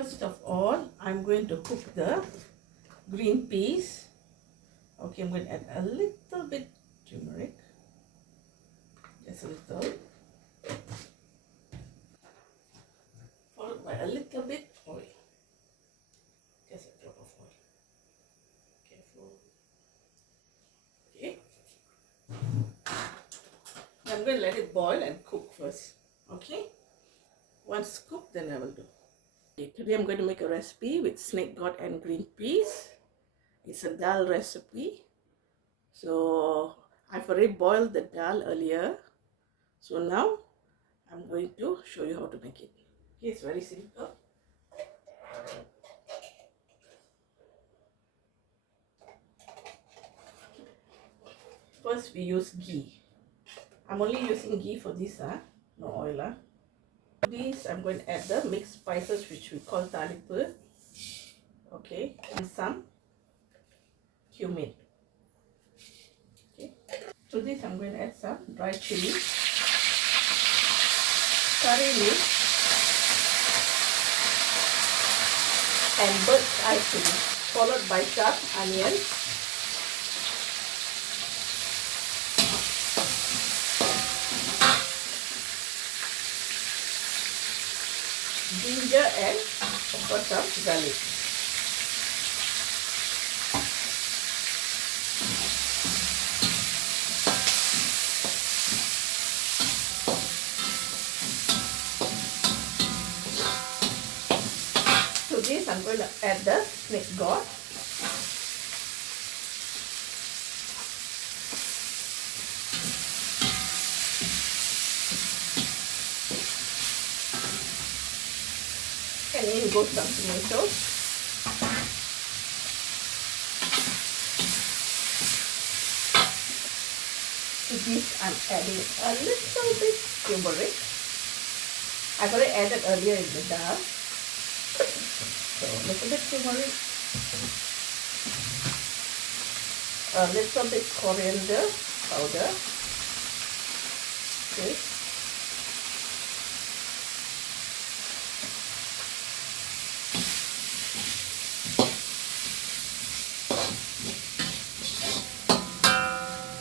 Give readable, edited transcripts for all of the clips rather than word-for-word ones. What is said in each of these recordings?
First of all, I'm going to cook the green peas. Okay, I'm going to add a little bit turmeric, just a little, followed by a little bit oil, just a drop of oil. Careful. Okay. I'm going to let it boil and cook first. Okay. Once cooked, then I will do. Okay, today I'm going to make a recipe with snake gourd and green peas. It's a dal recipe. So I've already boiled the dal earlier. So now I'm going to show you how to make it. Okay, it's very simple. First we use ghee. I'm only using ghee for this, no oil. For this I'm going to add the mixed spices which we call talipu. Okay, and some cumin. Okay. To this I'm going to add some dry chili, curry leaf, and bird's eye chili, followed by chopped onions, ginger, and of course some garlic. To this I'm going to add the snake gourd. And in goes some tomatoes. To this I'm adding a little bit turmeric. I've already added earlier in the dal. So a little bit turmeric, a little bit coriander powder. Okay.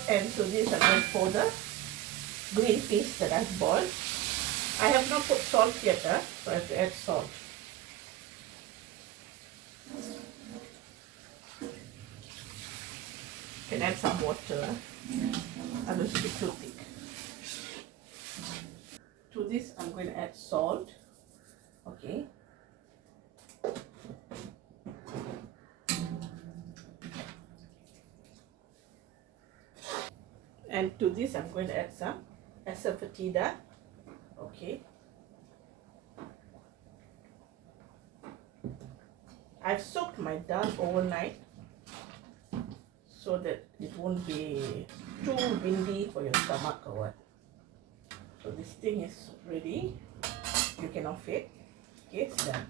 And to this I'm going to pour the green peas that I've boiled. I have not put salt yet, so I have to add salt. You can add some water, otherwise it will be too thick. To this I'm going to add salt. Okay. And to this I'm going to add some asafoetida. Okay. I've soaked my dal overnight so that it won't be too windy for your stomach or what. So this thing is ready. You can off it. Okay, it's done.